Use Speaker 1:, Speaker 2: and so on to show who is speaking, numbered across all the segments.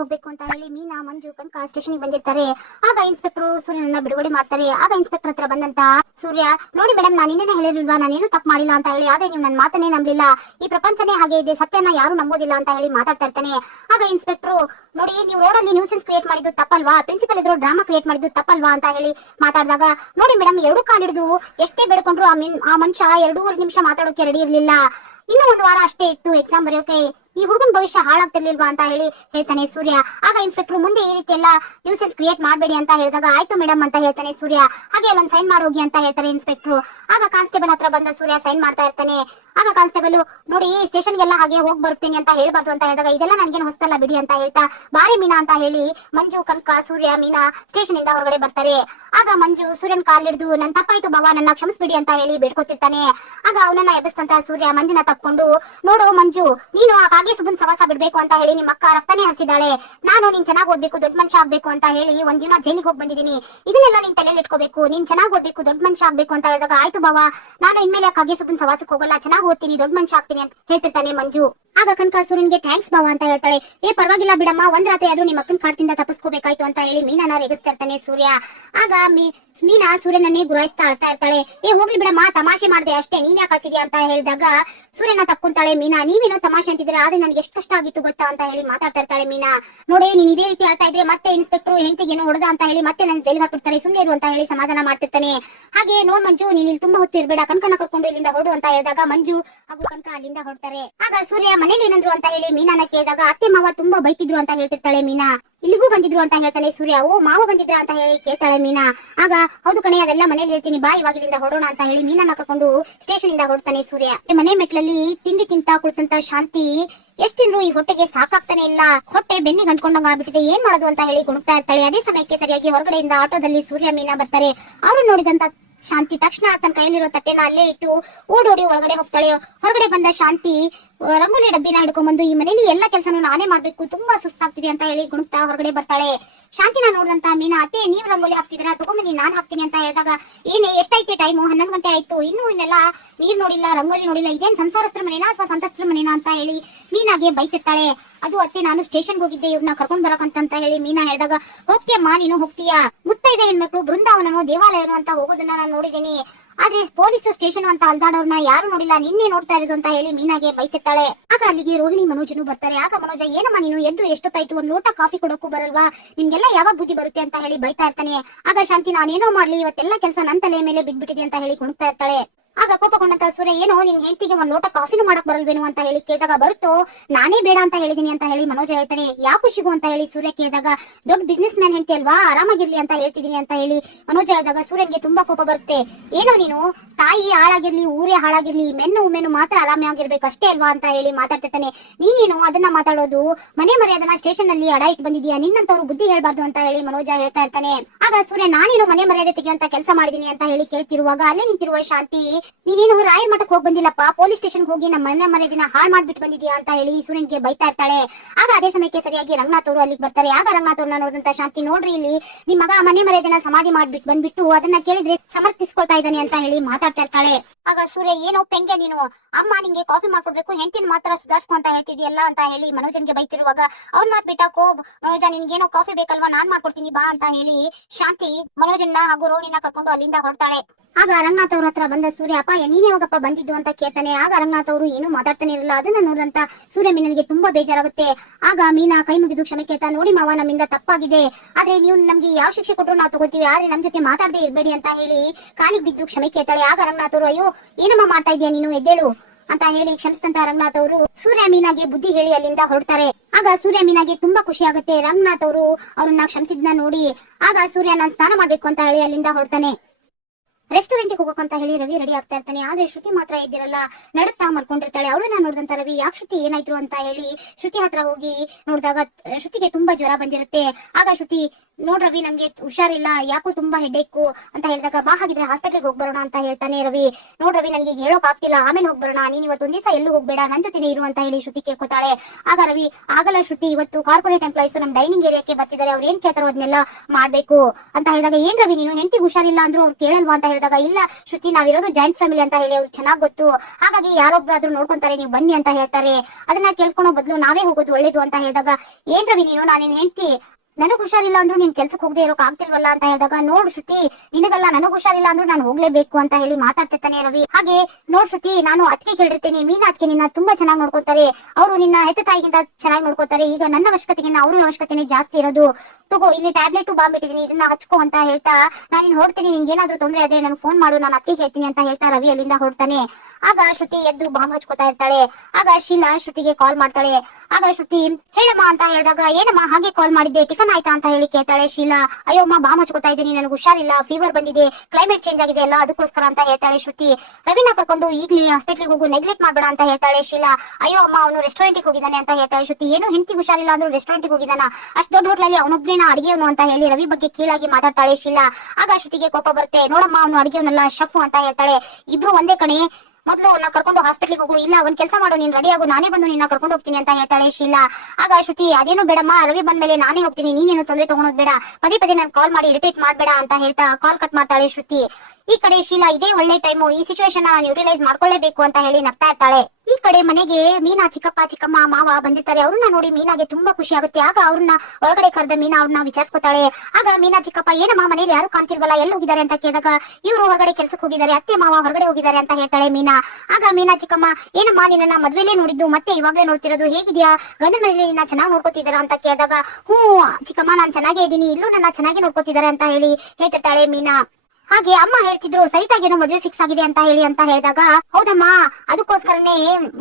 Speaker 1: ಹೋಗ್ಬೇಕು ಅಂತ ಹೇಳಿ ಮೀನಾ, ಮಂಜು ಕನಕ ಸ್ಟೇಷನ್ ಬಂದಿರ್ತಾರೆ. ಆಗ ಇನ್ಸ್ಪೆಕ್ಟರ್ ಸೂರ್ಯನನ್ನ ಬಿಡುಗಡೆ ಮಾಡ್ತಾರೆ. ಆಗ ಇನ್ಸ್ಪೆಕ್ಟರ್ ಹತ್ರ ಬಂದಂತ ಸೂರ್ಯ, ನೋಡಿ ಮೇಡಮ್ ನಾನು ಇನ್ನೇನೆ ಹೇಳಿರ್ಲಿಲ್ವಾ ನಾನೇನು ತಪ್ಪು ಮಾಡಿಲ್ಲ ಅಂತ ಹೇಳಿ, ಆದ್ರೆ ನೀವು ನನ್ನ ಮಾತನ್ನೇ ನಂಬಲಿಲ್ಲ. ಈ ಪ್ರಪಂಚನೇ ಹಾಗೆ ಇದೆ. ಸತ್ಯನ ಯಾರು ನಂಬೋದಿಲ್ಲ ಅಂತ ಹೇಳಿ ಮಾತಾಡ್ತಾ ಇರ್ತಾನೆ. ಆಗ ಇನ್ಸ್ಪೆಕ್ಟರ್ ನೋಡಿ, ನೀವು ರೋಡಲ್ಲಿ ನ್ಯೂಸೆನ್ಸ್ ಕ್ರಿಯೇಟ್ ಮಾಡಿದ್ದು ತಪ್ಪಲ್ವಾ? ಪ್ರಿನ್ಸಿಪಲ್ ಎದುರು ಡ್ರಾಮಾ ಕ್ರಿಯೇಟ್ ಮಾಡಿದ್ದು ತಪ್ಪಲ್ವಾ? ಅಂತ ಹೇಳಿ ಮಾತಾಡಿದಾಗ, ನೋಡಿ ಮೇಡಮ್ ಎರಡು ಕಾಲಿಡಿದು ಎಷ್ಟೇ ಬೇಡ್ಕೊಂಡ್ರು ಆ ಆ ಮನುಷ್ಯ ಎರಡೂವರೆ ನಿಮಿಷ ಮಾತಾಡೋಕೆ ರೆಡಿ ಇರ್ಲಿಲ್ಲ. ಇನ್ನು ಒಂದು ವಾರ ಅಷ್ಟೇ ಇತ್ತು ಎಕ್ಸಾಮ್ ಬರೆಯೋಕೆ ಈ ಹುಡುಗನ ಭವಿಷ್ಯ ಹಾಳಾಗ್ತಿರ್ಲಿಲ್ವಾ ಅಂತ ಹೇಳಿ ಹೇಳ್ತಾನೆ ಸೂರ್ಯ. ಆಗ ಇನ್ಸ್ಪೆಕ್ಟರ್ ಮುಂದೆ ಈ ರೀತಿ ಎಲ್ಲ ನ್ಯೂಸೆಸ್ ಕ್ರಿಯೇಟ್ ಮಾಡಬೇಡಿ ಅಂತ ಹೇಳಿದಾಗ, ಆಯ್ತು ಮೇಡಮ್ ಅಂತ ಹೇಳ್ತಾನೆ ಸೂರ್ಯ. ಹಾಗೆ ಅಲ್ಲೊಂದು ಸೈನ್ ಮಾಡೋಗಿ ಅಂತ ಹೇಳ್ತಾರೆ ಇನ್ಸ್ಪೆಕ್ಟರ್ ಆಗ ಕಾನ್ಸ್ಟೇಬಲ್ ಹತ್ರ ಬಂದ ಸೂರ್ಯ ಸೈನ್ ಮಾಡ್ತಾ ಇರ್ತಾನೆ. ಆಗ ಕಾನ್ಸ್ಟೇಬಲ್ ನೋಡಿ, ಸ್ಟೇಷನ್ಗೆಲ್ಲ ಹಾಗೆ ಹೋಗಿ ಬರ್ತೀನಿ ಅಂತ ಹೇಳ್ಬಾರ್ದು ಅಂತ ಹೇಳಿದಾಗ, ಇದೆಲ್ಲ ನನ್ಗೇನು ಹೊಸ್ತಲ್ಲ ಬಿಡಿ ಅಂತ ಹೇಳ್ತಾ ಬಾರಿ ಮೀನಾ ಅಂತ ಹೇಳಿ ಮಂಜು, ಕನಕ, ಸೂರ್ಯ, ಮೀನಾ ಸ್ಟೇಷನ್ ಇಂದ ಹೊರಗಡೆ ಬರ್ತಾರೆ. ಆಗ ಮಂಜು ಸೂರ್ಯನ್ ಕಾಲ್ ಹಿಡಿದು ನನ್ ತಪ್ಪಾಯ್ತು ಬಾವ ನನ್ನ ಕ್ಷಮಿಸ್ಬಿಡಿ ಅಂತ ಹೇಳಿ ಬೇಡ್ಕೊತಿರ್ತಾನೆ ಆಗ ಅವನನ್ನ ಎಬ್ಬಿಸ್ತಂತ ಸೂರ್ಯ ಮಂಜುನ ತಕ್ಕೊಂಡು ನೋಡು ಮಂಜು, ನೀನು ಆ ಕಾಗೆ ಸುಬ್ಬನ್ ಸವಾಸ ಬಿಡ್ಬೇಕು ಅಂತ ಹೇಳಿ ನಿಮ್ಮ ಅಕ್ಕ ರಕ್ತನೇ ಹಸಿದಾಳೆ ನಾನು ನೀನ್ ಚೆನ್ನಾಗಿ ಓದ್ಬೇಕು, ದೊಡ್ಡ ಮನುಷ್ಯ ಆಗ್ಬೇಕು ಅಂತ ಹೇಳಿ ಒಂದಿನ ಜೈಲಿಗೆ ಹೋಗಿ ಬಂದಿದ್ದೀನಿ. ಇದನ್ನೆಲ್ಲ ನೀನ್ ತಲೆಯಲ್ಲಿ ಇಟ್ಕೋಬೇಕು, ನೀನ್ ಚೆನ್ನಾಗಿ ಓದ್ಬೇಕು, ದೊಡ್ಡ ಮನುಷ್ಯ ಆಗ್ಬೇಕು ಅಂತ ಹೇಳಿದಾಗ, ಆಯ್ತು ಬಾವ ನಾನು ಇನ್ಮೇಲೆ ಕಾಗೆ ಸುಬ್ಬನ್ ಸವಾಸಕ್ಕೆ ಹೋಗಲ್ಲ, ಚೆನ್ನಾಗ್ ಓದ್ತೀನಿ, ದೊಡ್ಡ ಮನುಷ್ಯ ಆಗ್ತೀನಿ ಅಂತ ಹೇಳ್ತಿರ್ತಾನೆ ಮಂಜು. ಆಗ ಕನಕ ಸೂರ್ಯನ್ಗೆ ಥ್ಯಾಂಕ್ಸ್ ಬಾವ ಅಂತ ಹೇಳ್ತಾಳೆ. ಏ, ಪರವಾಗಿಲ್ಲ ಬಿಡಮ್ಮ, ಒಂದ್ ರಾತ್ರಿ ಆದ್ರೂ ನಿಮ್ಮ ಅಕ್ಕನ ಕಾಡ್ತಿಂದ ತಪ್ಪಿಸ್ಕೋಬೇಕಾಯ್ತು ಅಂತ ಹೇಳಿ ಮೀನಾನ ರೇಗಿಸ್ತಾ ಇರ್ತಾನೆ ಸೂರ್ಯ. ಆಗ ಮೀನಾ ಸೂರ್ಯನನ್ನೇ ಗುರಾಯಿಸ್ತಾ ಅಳ್ತಾ ಇರ್ತಾಳೆ. ಏ, ಹೋಗ್ಲಿ ಬಿಡಮ್ಮ, ತಮಾಷೆ ಮಾಡ್ದೆ ಅಷ್ಟೇ, ನೀನ್ ಯಾಕೆ ಅಳ್ತಿದ್ಯಾ ಅಂತ ಹೇಳಿದಾಗ ಸೂರ್ಯನ ತಪ್ಕೊಂತಾಳೆ, ಮೀನಾ, ನೀವೇನೋ ತಮಾಷೆ ಅಂತಿದ್ರೆ ಆದ್ರೆ ನನಗೆ ಎಷ್ಟು ಕಷ್ಟ ಆಗಿತ್ತು ಗೊತ್ತಾ ಅಂತ ಹೇಳಿ ಮಾತಾಡ್ತಾ ಇರ್ತಾಳೆ ಮೀನಾ. ನೋಡಿ, ನೀನ್ ಇದೇ ರೀತಿ ಅಳ್ತಾ ಇದ್ರೆ ಮತ್ತೆ ಇನ್ಸ್ಪೆಕ್ಟರ್ ಹೆಂಡತಿಗೇನೋ ಹೊಡೆದ ಅಂತ ಹೇಳಿ ಮತ್ತೆ ನನ್ನ ಜೈಲಿಗೆ ಹಾಕ್ಬಿಡ್ತಾರೆ ಸುಮ್ಮನೆ ಇರು ಅಂತ ಹೇಳಿ ಸಮಾಧಾನ ಮಾಡ್ತಿರ್ತಾನೆ. ಹಾಗೆ ನೋಡ್ ಮಂಜು, ನೀನ್ ಇಲ್ಲಿ ತುಂಬಾ ಹೊತ್ತು ಇರ್ಬೇಡ, ಕನಕನ ಕರ್ಕೊಂಡು ಇಲ್ಲಿಂದ ಹೊರಡು ಅಂತ ಹೇಳಿದಾಗ ಮಂಜು ಹಾಗೂ ಕನಕ ಅಲ್ಲಿಂದ ಹೊರಡ್ತಾರೆ. ಆಗ ಸೂರ್ಯ, ಮನೇಲಿ ಏನಂದ್ರು ಅಂತ ಹೇಳಿ ಮೀನಾನ ಕೇಳಿದಾಗ, ಅತ್ತೆ ಮಾವ ತುಂಬಾ ಬೈತಿದ್ರು ಅಂತ ಹೇಳ್ತಿರ್ತಾಳೆ ಮೀನಾ. ಇಲ್ಲಿಗೂ ಬಂದಿದ್ರು ಅಂತ ಹೇಳ್ತಾನೆ ಸೂರ್ಯ. ಓ, ಮಾವ ಬಂದಿದ್ರ ಅಂತ ಹೇಳಿ ಕೇಳ್ತಾಳೆ ಮೀನಾ. ಆಗ, ಹೌದು ಕಣೆ, ಅದೆಲ್ಲ ಮನೇಲಿ ಹೇಳ್ತೀನಿ. ಬಾ, ಇವಾಗ ಹೊಡೋಣ ಅಂತ ಹೇಳಿ ಮೀನನ್ನ ಕರ್ಕೊಂಡು ಸ್ಟೇಷನ್ ಇಂದ ಹೊರಡ್ತಾನೆ ಸೂರ್ಯ. ಮನೆ ಮೆಟ್ಲಲ್ಲಿ ತಿಂಡಿ ತಿಂತ ಕುಳಿತಂತ ಶಾಂತಿ ಎಷ್ಟ್ ತಿಂದ್ರು ಈ ಹೊಟ್ಟೆಗೆ ಸಾಕಾಗ್ತಾನೆ ಇಲ್ಲ. ಹೊಟ್ಟೆ ಬೆನ್ನಿಗೆ ಅಂಟ್ಕೊಂಡಂಗ ಆಗ್ಬಿಟ್ಟಿದೆ. ಏನ್ ಮಾಡೋದು ಅಂತ ಹೇಳಿ ಗುಣಗ್ತಾ ಇರ್ತಾಳೆ. ಅದೇ ಸಮಯಕ್ಕೆ ಸರಿಯಾಗಿ ಹೊರಗಡೆಯಿಂದ ಆಟೋದಲ್ಲಿ ಸೂರ್ಯ, ಮೀನಾ ಬರ್ತಾರೆ. ಅವರು ನೋಡಿದಂತ ಶಾಂತಿ ತಕ್ಷಣ ಆತನ ಕೈಯಲ್ಲಿರೋ ತಟ್ಟೆನ ಅಲ್ಲೇ ಇಟ್ಟು ಓಡೋಡಿ ಒಳಗಡೆ ಹೋಗ್ತಾಳೆ. ಹೊರಗಡೆ ಬಂದ ಶಾಂತಿ ರಂಗೋಲಿ ಡಬ್ಬಿನ ಹಿಡ್ಕೊಂಡ್ಬಂದು ಈ ಮನೇಲಿ ಎಲ್ಲಾ ಕೆಲಸನೂ ನಾನೇ ಮಾಡ್ಬೇಕು, ತುಂಬಾ ಸುಸ್ತಾಗ್ತಿದೆ ಅಂತ ಹೇಳಿ ಗುಣುಕ್ತಾ ಹೊರಗಡೆ ಬರ್ತಾಳೆ. ಶಾಂತಿನ ನೋಡಿದಂತ ಮೀನಾ, ಅತ್ತೆ, ನೀವ್ ರಂಗೋಲಿ ಹಾಕ್ತಿದ್ದೀರಾ? ತಗೊಂಬನ್ನಿ, ನಾನ್ ಹಾಕ್ತೀನಿ ಅಂತ ಹೇಳಿದಾಗ, ಏನೇ ಎಷ್ಟೈತೆ ಟೈಮು ಹನ್ನೊಂದು ಗಂಟೆ ಆಯ್ತು. ಇನ್ನೂ ಇನ್ನೆಲ್ಲ ನೀರ್ ನೋಡಿಲ್ಲ, ರಂಗೋಲಿ ನೋಡಿಲ್ಲ, ಇದೇನ್ ಸಂಸಾರಸ್ತ್ರ ಮನೇನಾ ಅಥವಾ ಸಂತಸ್ತ್ರ ಮನೇನಾ ಅಂತ ಹೇಳಿ ಮೀನಾಗೆ ಬೈತಿರ್ತಾಳೆ. ಅದು ಅತ್ತೆ, ನಾನು ಸ್ಟೇಷನ್ ಹೋಗಿದ್ದೆ ಇವ್ರನ್ನ ಕರ್ಕೊಂಡ್ ಬರಕಂತ ಹೇಳಿ ಮೀನಾ ಹೇಳಿದಾಗ ಹೋಗ್ತೀಯಮ್ಮ ನೀನು ಹೋಗ್ತೀಯಾ? ಮುತ್ತೈದೆ ಹೆಣ್ಮಕ್ಳು ಬೃಂದಾವನನು ದೇವಾಲಯನೋ ಅಂತ ಹೋಗೋದನ್ನ ನಾನು ನೋಡಿದ್ದೀನಿ. ಆದ್ರೆ ಪೊಲೀಸ್ ಸ್ಟೇಷನ್ ಅಂತ ಅಲ್ದಾಡೋರ್ನ ಯಾರು ನೋಡಿಲ್ಲ. ನಿನ್ನೆ ನೋಡ್ತಾ ಇರೋದು ಅಂತ ಹೇಳಿ ಮೀನಾಗೆ ಬೈತಿರ್ತಾಳೆ. ಆಗ ಅಲ್ಲಿಗೆ ರೋಹಿಣಿ ಮನೋಜನು ಬರ್ತಾರೆ. ಆಗ ಮನೋಜ, ಏನಮ್ಮ ನೀನು ಎದ್ದು ಎಷ್ಟೊತ್ತಾಯ್ತು? ಒಂದ್ ಲೋಟ ಕಾಫಿ ಕೊಡೋಕ್ಕೂ ಬರಲ್ವಾ? ನಿಮ್ಗೆಲ್ಲ ಯಾವಾಗ ಬುದ್ಧಿ ಬರುತ್ತೆ? ಅಂತ ಹೇಳಿ ಬೈತಾ ಇರ್ತಾನೆ. ಆಗ ಶಾಂತಿ, ನಾನೇನೋ ಮಾಡ್ಲಿ, ಇವತ್ತೆಲ್ಲ ಕೆಲಸ ನನ್ನ ತಲೆ ಮೇಲೆ ಬಿದ್ಬಿಟ್ಟಿದೆ ಅಂತ ಹೇಳಿ ಕುಣಿತಾ ಇರ್ತಾಳೆ. ಆಗ ಕೋಪಗೊಂಡಂತ ಸೂರ್ಯ, ಏನೋ ನಿನ್ ಹೆಂಡತಿಗೆ ಒಂದ್ ಲೋಟ ಕಾಫಿನೂ ಮಾಡಕ್ ಬರಲ್ವೇನು ಅಂತ ಹೇಳಿ ಕೇಳಿದಾಗ ಬರುತ್ತೋ? ನಾನೇ ಬೇಡ ಅಂತ ಹೇಳಿದೀನಿ ಅಂತ ಹೇಳಿ ಮನೋಜ ಹೇಳ್ತಾನೆ ಯಾವ ಖುಷಿಗೂ? ಅಂತ ಹೇಳಿ ಸೂರ್ಯ ಕೇಳಿದಾಗ, ದೊಡ್ಡ ಬಿಸ್ನೆಸ್ ಮ್ಯಾನ್ ಹೆಂಡತಿ ಅಲ್ವಾ? ಆರಾಮಾಗಿರ್ಲಿ ಅಂತ ಹೇಳ್ತಿದೀನಿ ಅಂತ ಹೇಳಿ ಮನೋಜ ಹೇಳಿದಾಗ ಸೂರ್ಯನ್ಗೆ ತುಂಬಾ ಕೋಪ ಬರುತ್ತೆ. ಏನೋ ನೀನು? ತಾಯಿ ಹಾಳಾಗಿರ್ಲಿ, ಊರೇ ಹಾಳಾಗಿರ್ಲಿ, ಮೆನ್ನು ಉಮೆನು ಮಾತ್ರ ಆರಾಮಾಗಿರ್ಬೇಕು ಅಷ್ಟೇ ಅಲ್ವಾ? ಅಂತ ಹೇಳಿ ಮಾತಾಡ್ತಿರ್ತಾನೆ. ನೀನೇನು ಅದನ್ನ ಮಾತಾಡೋದು? ಮನೆ ಮರ್ಯಾದನ ಸ್ಟೇಷನ್ ಅಲ್ಲಿ ಅಡ ಇಟ್ಟು ಬಂದಿದ್ಯಾ ನಿನ್ನಂತವ್ರು ಬುದ್ಧಿ ಹೇಳ್ಬಾರ್ದು ಅಂತ ಹೇಳಿ ಮನೋಜ ಹೇಳ್ತಾ ಇರ್ತಾನೆ. ಆಗ ಸೂರ್ಯ, ನಾನೇನು ಮನೆ ಮರ್ಯಾದೆ ತೆಗೆಯುವಂತ ಕೆಲಸ ಮಾಡಿದೀನಿ ಅಂತ ಹೇಳಿ ಕೇಳ್ತಿರುವಾಗ, ಅಲ್ಲೇ ನಿಂತಿರುವ ಶಾಂತಿ ನೀನೇನು ರಾಯರ್ ಮಠಕ್ಕೆ ಹೋಗಿ ಬಂದಿಲ್ಲಪ್ಪ? ಪೊಲೀಸ್ ಸ್ಟೇಷನ್ ಹೋಗಿ ನಮ್ಮ ಮನೆ ಮನೆ ದಿನ ಹಾಳು ಮಾಡ್ಬಿಟ್ಟು ಬಂದಿದ್ಯಾ ಅಂತ ಹೇಳಿ ಸೂರ್ಯನ್ಗೆ ಬೈತಾ ಇರ್ತಾಳೆ. ಆಗ ಅದೇ ಸಮಯಕ್ಕೆ ಸರಿಯಾಗಿ ರಂಗನಾಥ್ ಅವರು ಅಲ್ಲಿಗೆ ಬರ್ತಾರೆ. ಆಗ ರಂಗನಾಥ್ ಅವ್ರನ್ನ ನೋಡಿದಂತ ಶಾಂತಿ ನೋಡ್ರಿ ಇಲ್ಲಿ. ನಿಮ್ ಮಗ ಮನೆ ಮನೆ ದಿನ ಸಮಾಧಿ ಮಾಡ್ಬಿಟ್ಟು ಬಂದ್ಬಿಟ್ಟು ಅದನ್ನ ಕೇಳಿದ್ರೆ ಸಮರ್ಥಿಸ್ಕೊಳ್ತಾ ಇದ್ದಾನೆ ಅಂತ ಹೇಳಿ ಮಾತಾಡ್ತಾ ಇರ್ತಾಳೆ. ಆಗ ಸೂರ್ಯ, ಏನೋ ಪೆಂಗೆ ನೀನು? ಅಮ್ಮ ನಿಂಗೆ ಕಾಫಿ ಮಾಡ್ಕೊಡ್ಬೇಕು. ಹೆಂಡತಿನ ಮಾತ್ರ ಸುಧಾರಿಸ್ಕೊ ಅಂತ ಹೇಳ್ತಿದ್ಯಲ್ಲ ಅಂತ ಹೇಳಿ ಮನೋಜನ್ಗೆ ಬೈತಿರುವಾಗ ಅವ್ರ ಮಾತ್ ಬಿಟ್ಟಾಕೋ ಮನೋಜ, ನಿನ್ಗೇನೋ ಕಾಫಿ ಬೇಕಲ್ವಾ? ನಾನ್ ಮಾಡ್ಕೊಡ್ತೀನಿ, ಬಾ ಅಂತ ಹೇಳಿ ಶಾಂತಿ ಮನೋಜನ್ನ ಹಾಗೂ ರೋಣಿನ ಕರ್ಕೊಂಡು ಅಲ್ಲಿಂದ ಹೊರಡ್ತಾಳೆ. ಆಗ ರಂಗನಾಥ್ ಅವ್ರ ಹತ್ರ ಬಂದ ಸೂರ್ಯ, ಅಪ್ಪ, ನೀನ್ ಯಾವಾಗಪ್ಪ ಬಂದಿದ್ದು ಅಂತ ಕೇಳ್ತಾನೆ. ಆಗ ರಂಗನಾಥ್ ಅವರು ಏನು ಮಾತಾಡ್ತಾನೆ ಇರಲ್ಲ ಅದನ್ನ ನೋಡಿದಂತ ಸೂರ್ಯ ಮೀನನಿಗೆ ತುಂಬಾ ಬೇಜಾರಾಗುತ್ತೆ. ಆಗ ಮೀನಾ ಕೈ ಮುಗಿದು ಕ್ಷಮೆ ಕೇಳ್ತಾ, ನೋಡಿ ಮಾವ, ನಮ್ಮಿಂದ ತಪ್ಪಾಗಿದೆ. ಆದ್ರೆ ನೀವು ನಮ್ಗೆ ಯಾವ ಶಿಕ್ಷೆ ಕೊಟ್ಟರು ನಾವು ತಗೋತೀವಿ. ಆದ್ರೆ ನಮ್ ಜೊತೆ ಮಾತಾಡದೆ ಇರಬೇಡಿ ಅಂತ ಹೇಳಿ ಕಾಲಿಗೆ ಬಿದ್ದು ಕ್ಷಮೆ ಕೇಳ್ತಾಳೆ. ಆಗ ರಂಗನಾಥ್ ಅವರು, ಅಯ್ಯೋ, ಏನಮ್ಮ ಮಾಡ್ತಾ ಇದೀಯ ನೀನು? ಎದ್ದೇಳು. ಅಂತ ಹೇಳಿ ಕ್ಷಮಿಸಿದಂತ ರಂಗನಾಥ್ ಅವರು ಸೂರ್ಯ ಮೀನಾಗೆ ಬುದ್ಧಿ ಹೇಳಿ ಅಲ್ಲಿಂದ ಹೊರಡ್ತಾರೆ. ಆಗ ಸೂರ್ಯ ಮೀನಾಗೆ ತುಂಬಾ ಖುಷಿ ಆಗುತ್ತೆ. ರಂಗನಾಥ್ ಅವರು ಅವ್ರನ್ನ ಕ್ಷಮಿಸಿದ್ನ ನೋಡಿ ಆಗ ಸೂರ್ಯ, ನಾನು ಸ್ನಾನ ಮಾಡ್ಬೇಕು ಅಂತ ಹೇಳಿ ಅಲ್ಲಿಂದ ಹೊರಡ್ತಾನೆ. ರೆಸ್ಟೋರೆಂಟ್ಗೆ ಅಂತ ಹೇಳಿ ರವಿ ರೆಡಿ ಆಗ್ತಾ ಇರ್ತಾನೆ. ಆದ್ರೆ ಶ್ರುತಿ ಮಾತ್ರ ಇದ್ದಿರಲ್ಲ. ನಡುತ್ತಾ ಮರ್ಕೊಂಡಿರ್ತಾಳೆ ಅವಳನ್ನ ನೋಡಿದಂತ ರವಿ, ಯಾಕೆ ಶ್ರುತಿ ಏನಾಯ್ತು? ಅಂತ ಹೇಳಿ ಶ್ರುತಿ ಹತ್ರ ಹೋಗಿ ನೋಡಿದಾಗ, ಶ್ರುತಿಗೆ ತುಂಬಾ ಜ್ವರ ಬಂದಿರುತ್ತೆ. ಆಗ ಶ್ರುತಿ ನೋಡ್ ರವಿ, ನಂಗೆ ಹುಷಾರಿಲ್ಲ, ಯಾಕೋ ತುಂಬಾ ಹೆಡ್ಡೇಕು ಅಂತ ಹೇಳಿದಾಗ, ಬಾ ಹಾಗಿದ್ರೆ ಹಾಸ್ಪಿಟ್ಲಿಗೆ ಹೋಗ್ ಬರೋಣ ಅಂತ ಹೇಳ್ತಾನೆ ರವಿ. ನೋಡ್ ರವಿ ನನಗೆ ಹೇಳೋಕ್ ಆಗ್ತಿಲ್ಲ, ಆಮೇಲೆ ಹೋಗ್ ಬರೋಣ ನೀನ್ ಇವತ್ತು ಒಂದ್ ದಿವಸ ಎಲ್ಲೂ ಹೋಗ್ಬೇಡ, ನನ್ ಜೊತೆನೆ ಇರು ಅಂತ ಹೇಳಿ ಶ್ರುತಿ ಕೇಳ್ಕೊತಾಳೆ. ಆಗ ರವಿ, ಆಗಲ್ಲ ಶ್ರುತಿ, ಇವತ್ತು ಕಾರ್ಪೊರೇಟ್ ಎಂಪ್ಲಾಯ್ಸ್ ನಮ್ ಡೈನಿಂಗ್ ಏರಿಯಾಕ್ಕೆ ಬರ್ತಿದ್ದಾರೆ ಅವ್ರು ಏನ್ ಕೇಳ್ತಾರೋ ಅದನ್ನೆಲ್ಲ ಮಾಡ್ಬೇಕು ಅಂತ ಹೇಳಿದಾಗ, ಏನ್ ರವಿ ನೀನು, ಹೆಂಡತಿ ಹುಷಾರಿಲ್ಲ ಅಂದ್ರು ಅವ್ರು ಕೇಳಲ್ವಾ ಅಂತ ಹೇಳಿದಾಗ, ಇಲ್ಲ ಶ್ರುತಿ, ನಾವಿರೋದು ಜಾಯಿಂಟ್ ಫ್ಯಾಮಿಲಿ ಅಂತ ಹೇಳಿ ಅವ್ರು ಚೆನ್ನಾಗ್ ಗೊತ್ತು. ಹಾಗಾಗಿ ಯಾರೊಬ್ರಾದ್ರೂ ನೋಡ್ಕೊಂತಾರೆ, ನೀವು ಬನ್ನಿ ಅಂತ ಹೇಳ್ತಾರೆ. ಅದನ್ನ ಕೇಳ್ಕೊಳೋ ಬದಲು ನಾವೇ ಹೋಗೋದು ಒಳ್ಳೇದು ಅಂತ ಹೇಳಿದಾಗ, ಏನ್ ರವಿ ನೀನು ನಾನೇನ್ ಹೆಂಡತಿ ನನಗ್ ಹುಷಾರಿಲ್ಲ ಅಂದ್ರೂ ನೀನ್ ಕೆಲ್ಸಕ್ಕೆ ಹೋಗದೆ ಇರೋಕ್ ಆಗ್ತಿಲ್ವಲ್ಲ ಅಂತ ಹೇಳಿದಾಗ, ನೋಡ್ ಶ್ರುತಿ, ನಿನಗಲ್ಲ, ನನಗ್ ಹುಷಾರಿಲ್ಲ ಅಂದ್ರೂ ನಾನು ಹೋಗ್ಲೇಬೇಕು ಅಂತ ಹೇಳಿ ಮಾತಾಡ್ತಿರ್ತಾನೆ ರವಿ. ಹಾಗೆ ನೋಡ್ ಶ್ರುತಿ, ನಾನು ಅತ್ತಿಗೆ ಹೇಳಿರ್ತೇನೆ ಮೀನಾ ಅತ್ತಿಗೆ ನಿನ್ನ ತುಂಬಾ ಚೆನ್ನಾಗಿ ನೋಡ್ಕೊತಾರೆ ಅವರು ನಿನ್ನ ಹೆತ್ತ ತಾಯಿಗಿಂತ ಚೆನ್ನಾಗಿ ನೋಡ್ಕೋತಾರೆ ಈಗ ನನ್ನ ಅವಶ್ಯಕತೆಗಿಂತ ಅವ್ರ ಅವಶ್ಯಕತೆನೇ ಜಾಸ್ತಿ ಇರೋದು. ತಗೋ, ಇಲ್ಲಿ ಟ್ಯಾಬ್ಲೆಟ್ ಬಾಂಬ್ ಇಟ್ಟಿದ್ದೀನಿ ಇದನ್ನ ಹಚ್ಕೋ ಅಂತ ಹೇಳ್ತಾ, ನಾನು ಹೊಡ್ತೀನಿ ನಿನ್ಗೆ ಏನಾದ್ರೂ ತೊಂದ್ರೆ ಆದ್ರೆ ನಾನು ಫೋನ್ ಮಾಡು, ನಾನು ಅತ್ತಿಗೆ ಹೇಳ್ತೀನಿ ಅಂತ ಹೇಳ್ತಾ ರವಿ ಅಲ್ಲಿಂದ ಹೊಡ್ತಾನೆ ಆಗ ಶ್ರುತಿ ಎದ್ದು ಬಾಂಬ್ ಹಚ್ಕೋತಾ ಇರ್ತಾಳೆ. ಆಗ ಶೀಲಾ ಶ್ರುತಿಗೆ ಕಾಲ್ ಮಾಡ್ತಾಳೆ. ಆಗ ಶ್ರುತಿ, ಹೇಳಮ್ಮ ಅಂತ ಹೇಳಿದಾಗ, ಏನಮ್ಮ, ಹಾಗೆ ಕಾಲ್ ಮಾಡಿದ್ದೆ, ಟಿಫನ್ ಆಯ್ತಾ ಅಂತ ಹೇಳಿ ಕೇಳ್ತಾಳೆ. ಶೀಲಾ, ಅಯ್ಯೋ, ಅಮ್ಮ ಬಾ ಹಚ್ಕೋತಾ ಇದ್ದೀನಿ. ನನಗೆ ಹುಷಾರಿಲ್ಲ. ಫೀವರ್ ಬಂದಿದೆ. ಕ್ಲೈಮೇಟ್ ಚೇಂಜ್ ಆಗಿದೆ ಅಲ್ಲ, ಅದಕ್ಕೋಸ್ಕರ ಅಂತ ಹೇಳ್ತಾಳೆ ಶ್ರುತಿ. ರವಿನ ಕರ್ಕೊಂಡು ಈಗಲೇ ಹಾಸ್ಪಿಟ್ಲಿಗೆ ಹೋಗು ನೆಗ್ಲೆಕ್ಟ್ ಮಾಡ್ಬೇಡ ಅಂತ ಹೇಳ್ತಾಳೆ ಶೀಲಾ. ಅಯ್ಯೋ, ಅಮ್ಮ, ಅವನು ರೆಸ್ಟೋರೆಂಟ್ಗೆ ಹೋಗಿದ್ದಾನೆ ಅಂತ ಹೇಳ್ತಾಳೆ ಶ್ರುತಿ. ಏನು ಹೆಂಡತಿ ಹುಷಾರಿಲ್ಲ ರೆಸ್ಟೋರೆಂಟ್ಗೆ ಹೋಗಿದ್ದಾನ? ಅಷ್ಟು ದೊಡ್ಡ ಹೋಟ್ಲಲ್ಲಿ ಅವನೊಬ್ಬನೇನ ಅಡಿಗೆವನು ಅಂತ ಹೇಳಿ ರವಿ ಬಗ್ಗೆ ಕೀಳಾಗಿ ಮಾತಾಡ್ತಾಳೆ ಶೀಲಾ. ಆಗ ಶ್ರುತಿಗೆ ಕೋಪ ಬರುತ್ತೆ. ನೋಡಮ್ಮ, ಅವನು ಅಡಿಗೆವನಲ್ಲ ಶಫು ಅಂತ ಹೇಳ್ತಾಳೆ. ಇಬ್ರು ಒಂದೇ ಕಣೆ. ಮೊದಲು ಅವನ್ನ ಕರ್ಕೊಂಡು ಹಾಸ್ಪಿಟ್ಲಿಗೆ ಹೋಗು. ಇಲ್ಲ, ಒಂದ್ ಕೆಲಸ ಮಾಡು. ನೀನ್ ರೆಡಿ ಆಗು. ನಾನೇ ಬಂದು ನಿನ್ನ ಕರ್ಕೊಂಡು ಹೋಗ್ತೀನಿ ಅಂತ ಹೇಳ್ತಾಳೆ ಶೀಲಾ. ಆಗ ಶ್ರುತಿ, ಅದೇನು ಬೇಡಮ್ಮ. ರವಿ ಬಂದ್ಮೇಲೆ ನಾನೇ ಹೋಗ್ತೀನಿ. ನೀನೇನು ತೊಂದರೆ ತಗೊಳೋದ್ ಬೇಡ ಪದೇ ಪದೇ ನಾನು ಕಾಲ್ ಮಾಡಿ ಇರಿಟೇಟ್ ಮಾಡ್ಬೇಡ ಅಂತ ಹೇಳ್ತಾ ಕಾಲ್ ಕಟ್ ಮಾಡ್ತಾಳೆ ಶ್ರುತಿ. ಈ ಕಡೆ ಶೀಲಾ ಇದೇ ಒಳ್ಳೆ ಟೈಮು ಈ ಸಿಚುವೇಶನ್ ನಾನು ಯುಟಿಲೈಸ್ ಮಾಡ್ಕೊಳ್ಳೇಬೇಕು ಅಂತ ಹೇಳಿ ನಗ್ತಾ ಇರ್ತಾಳೆ. ಈ ಕಡೆ ಮನೆಗೆ ಮೀನಾ, ಚಿಕ್ಕಪ್ಪ, ಚಿಕ್ಕಮ್ಮ, ಮಾವ ಬಂದಿರ್ತಾರೆ. ಅವ್ರನ್ನ ನೋಡಿ ಮೀನಾಗೆ ತುಂಬಾ ಖುಷಿ ಆಗುತ್ತೆ. ಆಗ ಅವ್ರನ್ನ ಒಳಗಡೆ ಕರೆದ ಮೀನಾ ಅವ್ರನ್ನ ವಿಚಾರಿಸ್ಕೊತಾಳೆ. ಆಗ ಮೀನಾ, ಚಿಕ್ಕಪ್ಪ, ಏನಮ್ಮ ಮನೇಲಿ ಯಾರು ಕಾಣ್ತಿರ್ವಲ್ಲ, ಎಲ್ಲಿ ಹೋಗಿದ್ದಾರೆ ಅಂತ ಕೇಳಿದಾಗ ಇವರು ಹೊರಗಡೆ ಕೆಲಸಕ್ಕೆ ಹೋಗಿದ್ದಾರೆ, ಅತ್ತೆ, ಮಾವ ಹೊರಗಡೆ ಹೋಗಿದ್ದಾರೆ ಅಂತ ಹೇಳ್ತಾಳೆ ಮೀನಾ. ಆಗ ಮೀನಾ, ಚಿಕ್ಕಮ್ಮ, ಏನಮ್ಮ ನಿನ್ನ ಮದ್ವೆಲೇ ನೋಡಿದ್ದು, ಮತ್ತೆ ಇವಾಗಲೇ ನೋಡ್ತಿರೋದು ಹೇಗಿದ್ಯಾ? ಗಂಡನ ಮನೇಲಿ ನಿನ್ನ ಚೆನ್ನಾಗಿ ನೋಡ್ಕೋತಿದಾರ ಅಂತ ಕೇಳಿದಾಗ, ಹ್ಞೂ, ಚಿಕ್ಕಮ್ಮ, ನಾನು ಚೆನ್ನಾಗೇ ಇದ್ದೀನಿ, ಇಲ್ಲೂ ನನ್ನ ಚೆನ್ನಾಗಿ ನೋಡ್ಕೋತಿದ್ದಾರೆ ಅಂತ ಹೇಳಿ ಹೇಳ್ತಿರ್ತಾಳೆ ಮೀನಾ. ಹಾಗೆ ಅಮ್ಮ ಹೇಳ್ತಿದ್ರು ಸರಿತಾಗೇನೋ ಮದುವೆ ಫಿಕ್ಸ್ ಆಗಿದೆ ಅಂತ ಹೇಳಿ ಅಂತ ಹೇಳಿದಾಗ, ಹೌದಮ್ಮ, ಅದಕ್ಕೋಸ್ಕರನೇ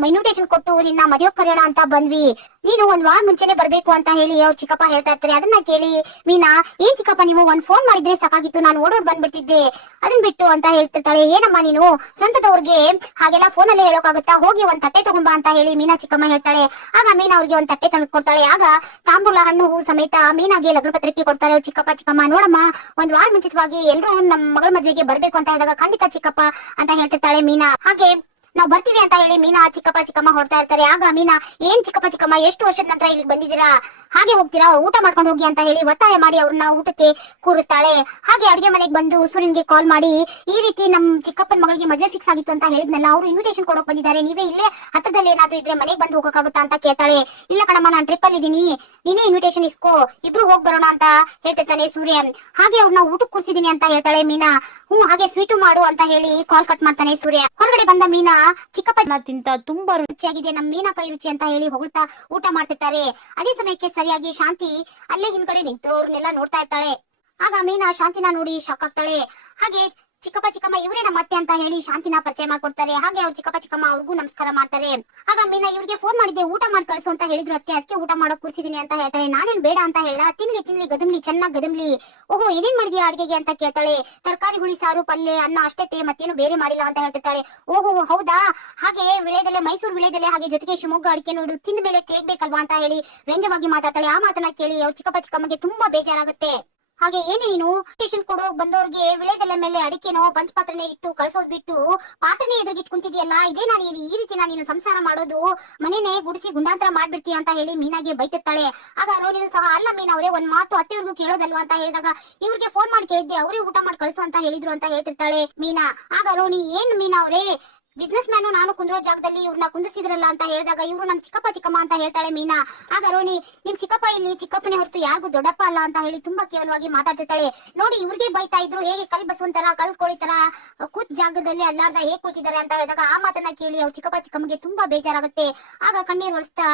Speaker 1: ಇನ್ವಿಟೇಷನ್ ಕೊಟ್ಟು ನಿನ್ನ ಮದುವೆ ಕರೆಯೋಣ ಅಂತ ಬಂದ್ವಿ. ನೀನು ಒಂದ್ ವಾರ ಮುಂಚೆನೆ ಬರ್ಬೇಕು ಅಂತ ಹೇಳಿ ಅವ್ರ ಚಿಕ್ಕಪ್ಪ ಹೇಳ್ತಾ ಇರ್ತಾರೆ. ಅದನ್ನ ಕೇಳಿ, ಮೀನಾ, ಏನ್ ಚಿಕ್ಕಪ್ಪ ನೀವು ಒಂದ್ ಫೋನ್ ಮಾಡಿದ್ರೆ ಸಾಕಾಗಿತ್ತು, ನಾನು ಓಡೋಡ್ ಬಂದ್ಬಿಡ್ತಿದ್ದೆ. ಅದನ್ ಬಿಟ್ಟು ಅಂತ ಹೇಳ್ತಿರ್ತಾಳೆ, ಏನಮ್ಮ ನೀನು? ಸ್ವಂತದವ್ರಿಗೆ ಹಾಗೆಲ್ಲ ಫೋನ್ ಅಲ್ಲೇ ಹೇಳೋಕಾಗುತ್ತಾ? ಹೋಗಿ ಒಂದ್ ತಟ್ಟೆ ತಗೊಂಬಾ ಅಂತ ಹೇಳಿ ಮೀನಾ ಚಿಕ್ಕಮ್ಮ ಹೇಳ್ತಾಳೆ. ಆಗ ಮೀನಾ ಅವ್ರಿಗೆ ಒಂದ್ ತಟ್ಟೆ ತಂದು ಕೊಡ್ತಾಳೆ. ಆಗ ತಾಂಬೂಲ ಹಣ್ಣು ಸಮೇತ ಮೀನಾಗೆ ಲಗ್ನ ಪತ್ರಿಕೆ ಕೊಡ್ತಾರೆ ಅವ್ರ ಚಿಕ್ಕಪ್ಪ ಚಿಕ್ಕಮ್ಮ. ನೋಡಮ್ಮ, ಒಂದ್ ವಾರ ಮುಂಚಿತವಾಗಿ ಎಲ್ಲರೂ ನಮ್ಮ ಮಗಳ ಮದ್ವೆಗೆ ಬರಬೇಕು ಅಂತ ಹೇಳಿದಾಗ ಖಂಡಿತ ಚಿಕ್ಕಪ್ಪ ಅಂತ ಹೇಳ್ತಿರ್ತಾಳೆ ಮೀನಾ. ಹಾಗೆ ನಾವ್ ಬರ್ತೀವಿ ಅಂತ ಹೇಳಿ ಮೀನಾ ಚಿಕ್ಕಪ್ಪ ಚಿಕ್ಕಮ್ಮ ಹೊಡ್ತಾ ಇರ್ತಾರೆ. ಆಗ ಮೀನಾ, ಏನ್ ಚಿಕ್ಕಪ್ಪ ಚಿಕ್ಕಮ್ಮ, ಎಷ್ಟು ವರ್ಷದ ನಂತರ ಇಲ್ಲಿಗೆ ಬಂದಿದ್ದೀರಾ? ಹಾಗೆ ಹೋಗ್ತೀರಾ? ಊಟ ಮಾಡ್ಕೊಂಡು ಹೋಗಿ ಅಂತ ಹೇಳಿ ಒತ್ತಾಯ ಮಾಡಿ ಅವ್ರನ್ನ ಊಟಕ್ಕೆ ಕೂರಿಸ್ತಾಳೆ. ಹಾಗೆ ಅಡಿಗೆ ಮನೆಗೆ ಬಂದು ಸೂರ್ಯನ್ಗೆ ಕಾಲ್ ಮಾಡಿ, ಈ ರೀತಿ ನಮ್ ಚಿಕ್ಕಪ್ಪನ ಮಗಳಿಗೆ ಮದುವೆ ಫಿಕ್ಸ್ ಆಗಿತ್ತು ಅಂತ ಹೇಳಿದ್ನಲ್ಲ, ಅವ್ರು ಇನ್ವಿಟೇಷನ್ ಕೊಡೋಕ್ ಬಂದಿದ್ದಾರೆ. ನೀವೇ ಇಲ್ಲೇ ಹತ್ರದಲ್ಲಿ ಏನಾದ್ರೂ ಇದ್ರೆ ಮನೆಗೆ ಬಂದು ಹೋಗಕ್ಕಾಗುತ್ತಾ ಅಂತ ಕೇಳ್ತಾಳೆ. ಇಲ್ಲ ಕಣಮ್ಮ, ನಾನು ಟ್ರಿಪ್ ಅಲ್ಲಿ ಇದೀನಿ. ನೀನೇ ಇನ್ವಿಟೇಷನ್ ಇಸ್ಕೋ. ಇಬ್ರು ಹೋಗ್ ಬರೋಣ ಅಂತ ಹೇಳ್ತಿರ್ತಾನೆ ಸೂರ್ಯ. ಹಾಗೆ ಅವ್ರನ್ನ ಊಟಕ್ಕೆ ಕೂರಿಸಿದೀನಿ ಅಂತ ಹೇಳ್ತಾಳೆ ಮೀನಾ. ಹ್ಞೂ, ಹಾಗೆ ಸ್ವೀಟು ಮಾಡು ಅಂತ ಹೇಳಿ ಕಾಲ್ ಕಟ್ ಮಾಡ್ತಾನೆ ಸೂರ್ಯ. ಹೊರಗಡೆ ಬಂದ ಮೀನಾ, ಚಿಕ್ಕಪ್ಪ
Speaker 2: ತಿಂತ ತುಂಬಾ
Speaker 1: ರುಚಿಯಾಗಿದೆ. ನಮ್ಮ ಮೀನಾ ಕೈ ರುಚಿ ಅಂತ ಹೇಳಿ ಹೊಗಳ್ತಾ ಊಟ ಮಾಡ್ತಿರ್ತಾರೆ. ಅದೇ ಸಮಯಕ್ಕೆ ಸರಿಯಾಗಿ ಶಾಂತಿ ಅಲ್ಲೇ ಹಿಂದ್ಗಡೆ ನಿಂತು ಅವ್ರನ್ನೆಲ್ಲ ನೋಡ್ತಾ ಇರ್ತಾಳೆ. ಆಗ ಮೀನಾ ಶಾಂತಿನ ನೋಡಿ ಶಾಕ್ ಆಗ್ತಾಳೆ. ಹಾಗೆ ಚಿಕ್ಕಪ್ಪ ಚಿಕ್ಕಮ್ಮ ಇವರೇ ನಮ್ಮ ಅತ್ತೆ ಅಂತ ಹೇಳಿ ಶಾಂತಿನ ಪರಿಚಯ ಮಾಡ್ಕೊಡ್ತಾರೆ. ಹಾಗೆ ಅವ್ರ ಚಿಕ್ಕಪ್ಪ ಚಿಕ್ಕಮ್ಮ ಅವ್ರಿಗೂ ನಮಸ್ಕಾರ ಮಾಡ್ತಾರೆ. ಆಗ ಮೀನಾ ಇವ್ರಿಗೆ ಫೋನ್ ಮಾಡಿದ್ದೆ, ಊಟ ಮಾಡಿ ಕಳ್ಸು ಅಂತ ಹೇಳಿದ್ರು. ಅದಕ್ಕೆ ಅದಕ್ಕೆ ಊಟ ಮಾಡೋಕ್ ಕೂರ್ಸಿದೀನಿ ಅಂತ ಹೇಳ್ತಾಳೆ. ನಾನೇನ್ ಬೇಡ ಅಂತ ಹೇಳ, ತಿನ್ಲಿ ತಿನ್ಲಿ, ಗದಮ್ಲಿ, ಚೆನ್ನಾಗ್ ಗದಮ್ಲಿ. ಓಹೋ, ಏನೇನ್ ಮಾಡಿದ್ಯಾ ಅಡಿಗೆಗೆ ಅಂತ ಕೇಳ್ತಾಳೆ. ತರಕಾರಿ, ಹುಳಿ, ಸಾರು, ಪಲ್ಯ, ಅನ್ನ ಅಷ್ಟೇ ಮತ್ತೇನು ಬೇರೆ ಮಾಡಿಲ್ಲ ಅಂತ ಹೇಳ್ತಿರ್ತಾಳೆ. ಓಹೋ, ಹೌದಾ? ಹಾಗೆ ವಿಳೆದಲ್ಲೇ ಮೈಸೂರು ವಿಳೆದಲ್ಲೇ ಹಾಗೆ ಜೊತೆಗೆ ಶಿವಮೊಗ್ಗ ಅಡಿಕೆ ನೋಡು ತಿಂದ ಮೇಲೆ ತೇಗ್ಬೇಕಲ್ವಾ ಅಂತ ಹೇಳಿ ವ್ಯಂಗ್ಯವಾಗಿ ಮಾತಾಡ್ತಾಳೆ. ಆ ಮಾತನ್ನ ಕೇಳಿ ಅವ್ರ ಚಿಕ್ಕಪ್ಪ ಚಿಕ್ಕಮ್ಮಗೆ ತುಂಬಾ ಬೇಜಾರಾಗುತ್ತೆ. ಹಾಗೆ ಏನೇ ನೀನು ಟೇಷನ್ ಕೊಡು ಬಂದವ್ರಿಗೆ ವಿಳೆದೆಲೆ ಮೇಲೆ ಅಡಿಕೆನೋ ಪಂಚಪಾತ್ರೆನೆ ಇಟ್ಟು ಕಳ್ಸೋದ್ ಬಿಟ್ಟು ಪಾತ್ರನೇ ಎದುರುಗಿಟ್ ಕುಂತಿದ್ಯಲ್ಲ, ಇದೇ ನಾನು ಈ ರೀತಿ ನೀನು ಸಂಸಾರ ಮಾಡೋದು, ಮನೆನೇ ಗುಡಿಸಿ ಗುಂಡಾಂತರ ಮಾಡ್ಬಿಡ್ತೀಯ ಅಂತ ಹೇಳಿ ಮೀನಾಗೆ ಬೈತಿರ್ತಾಳೆ. ಆಗ ರೋನಿನು ಸಹ, ಅಲ್ಲ ಮೀನ, ಅವರೇ ಒಂದ್ ಮಾತು ಅತ್ತೆವರೆಗೂ ಕೇಳೋದಲ್ವಾ ಅಂತ ಹೇಳಿದಾಗ, ಇವ್ರಿಗೆ ಫೋನ್ ಮಾಡಿ ಕೇಳಿದ್ದೆ, ಅವರೇ ಊಟ ಮಾಡಿ ಕಳ್ಸು ಅಂತ ಹೇಳಿದ್ರು ಅಂತ ಹೇಳ್ತಿರ್ತಾಳೆ ಮೀನಾ. ಆಗ ರೋನಿ, ಏನ್ ಮೀನಾ ಅವರೇ? ಬಿಸ್ನೆಸ್ ಮ್ಯಾನ್ ನಾನು ಕುಂದ್ರೋ ಜಾಗದಲ್ಲಿ ಇವ್ರನ್ನ ಕುಂದಿಸಿದ್ರಲ್ಲ ಅಂತ ಹೇಳಿದಾಗ ಇವ್ರು ನಮ್ ಚಿಕ್ಕಪ್ಪ, ಚಿಕ್ಕಮ್ಮ ಅಂತ ಹೇಳ್ತಾಳೆ ಮೀನಾ. ಆಗ ರೋನಿ ನಿಮ್ ಚಿಕ್ಕಪ್ಪ ಇಲ್ಲಿ ಚಿಕ್ಕಪ್ಪನೇ ಹೊರತು ಯಾರಿಗೂ ದೊಡ್ಡಪ್ಪ ಅಲ್ಲ ಅಂತ ಹೇಳಿ ತುಂಬಾ ಕೇವಲವಾಗಿ ಮಾತಾಡ್ತಿರ್ತಾಳೆ. ನೋಡಿ ಇವ್ರಿಗೆ ಬೈತಾ ಇದ್ರು, ಹೇಗೆ ಕಲ್ ಬಸವಂತರ ಕಲ್ ಕೋಳಿ ತರ, ಕೂತ್ ಜಾಗದಲ್ಲಿ ಅಲ್ಲಾರ್ದ ಹೇಗ್ ಕೂತಿದ್ದಾರೆ ಅಂತ ಹೇಳಿದಾಗ ಆ ಮಾತನ್ನ ಕೇಳಿ ಅವ್ರ ಚಿಕ್ಕಪ್ಪ, ಚಿಕ್ಕಮ್ಮಗೆ ತುಂಬಾ ಬೇಜಾರಾಗುತ್ತೆ. ಆಗ ಕಣ್ಣೀರ್ ಒರೆಸ್ತಾ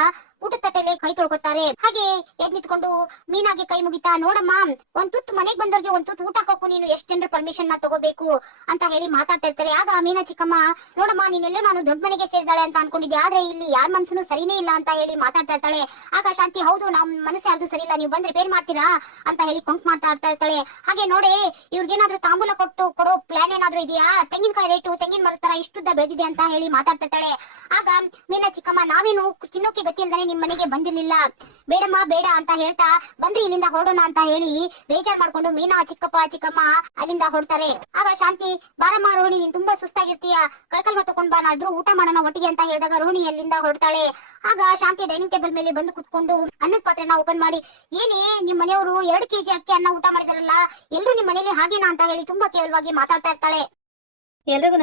Speaker 1: ಊಟದ ತಟ್ಟೆಲೆ ಕೈ ತೊಳ್ಕೊತಾರೆ. ಹಾಗೆ ಎದ್ ನಿಂತ್ಕೊಂಡು ಮೀನಾಗೆ ಕೈ ಮುಗಿತಾ, ನೋಡಮ್ಮ, ಒಂದ್ ತುತ್ತು ಮನೆಗ್ ಬಂದವ್ರಿಗೆ ಒಂದ್ ತುತ್ತು ಊಟ ಹಾಕೋಕು ನೀನು ಎಷ್ಟ್ ಜನರ ಪರ್ಮಿಷನ್ನ ತಗೋಬೇಕು ಅಂತ ಹೇಳಿ ಮಾತಾಡ್ತಾ ಇರ್ತಾರೆ. ಆಗ ಮೀನಾ ಚಿಕ್ಕಮ್ಮ, ನೋಡಮ್ಮ, ನೀನೆಲ್ಲೋ ನಾನು ದೊಡ್ಡ ಮನೆಗೆ ಸೇರಿದಾಳೆ ಅಂತ ಅನ್ಕೊಂಡಿದ್ದೆ, ಆದ್ರೆ ಇಲ್ಲಿ ಯಾರ ಮನ್ಸನು ಸರಿನೇ ಇಲ್ಲ ಅಂತ ಹೇಳಿ ಮಾತಾಡ್ತಾ ಇರ್ತಾಳೆ. ಆಗ ಶಾಂತಿ, ಹೌದು, ನಮ್ ಮನಸ್ಸು ಯಾರ್ದು ಸರಿ ಇಲ್ಲ ನೀವು ಬಂದ್ರೆ ಬೇರೆ ಮಾಡ್ತೀರಾ ಅಂತ ಹೇಳಿ ಕೊಂಕ್ ಮಾತಾಡ್ತಾ ಇರ್ತಾಳೆ. ಹಾಗೆ ನೋಡಿ, ಇವ್ರಿಗೇನಾದ್ರೂ ತಾಂಬೂಲ ಕೊಟ್ಟು ಕೊಡೋ ಪ್ಲಾನ್ ಏನಾದ್ರೂ ಇದೆಯಾ? ತೆಂಗಿನಕಾಯಿ ರೇಟು, ತೆಂಗಿನ ಮರ ತರ ಇಷ್ಟುದ್ದ ಬೆಳೆದಿದೆ ಅಂತ ಹೇಳಿ ಮಾತಾಡ್ತಾ ಇರ್ತಾಳೆ. ಆಗ ಮೀನಾ ಚಿಕ್ಕಮ್ಮ, ನಾವೇನು ತಿನ್ನೋಕೆ ಗತಿ ಇಲ್ದಾನೆ ನಿಮ್ ಮನೆಗೆ ಬಂದಿರ್ಲಿಲ್ಲ. ಬೇಡಮ್ಮ, ಬೇಡ ಅಂತ ಹೇಳ್ತಾ ಬಂದ್ರಿ, ಇಲ್ಲಿಂದ ಹೊರಡೋಣ ಅಂತ ಹೇಳಿ ಬೇಜಾರ್ ಮಾಡ್ಕೊಂಡು ಮೀನಾ, ಚಿಕ್ಕಪ್ಪ, ಚಿಕ್ಕಮ್ಮ ಅಲ್ಲಿಂದ ಹೊರಡ್ತಾರೆ. ಆಗ ಶಾಂತಿ, ಬಾರಮ್ಮ ರೋಹಿಣಿ, ನೀನ್ ತುಂಬಾ ಸುಸ್ತಾಗಿರ್ತೀಯ? ಕೈಕಲ್ ಮಟ್ಟಕೊಂಡ್ ಬಾ ಊಟ ಮಾಡೋಣ ಒಟ್ಟಿಗೆ ಅಂತ ಹೇಳಿದಾಗ ರೋಹಿಣಿ ಅಲ್ಲಿಂದ ಹೊರಡ್ತಾಳೆ. ಆಗ ಶಾಂತಿ ಡೈನಿಂಗ್ ಟೇಬಲ್ ಮೇಲೆ ಬಂದು ಕುತ್ಕೊಂಡು ಅನ್ನದ ಪಾತ್ರೆನ ಓಪನ್ ಮಾಡಿ, ಏನೇ ನಿಮ್ ಮನೆಯವರು ಎರಡು ಕೆಜಿ ಅಕ್ಕಿ ಅನ್ನ ಊಟ ಮಾಡಿದಾರಲ್ಲ, ಎಲ್ರು ನಿಮ್ ಮನೇಲಿ ಹಾಗೇನಾ ಅಂತ ಹೇಳಿ ತುಂಬಾ ಕೇವಲವಾಗಿ ಮಾತಾಡ್ತಾ ಇರ್ತಾಳೆ.
Speaker 2: ಎಲ್ರಿಗೂ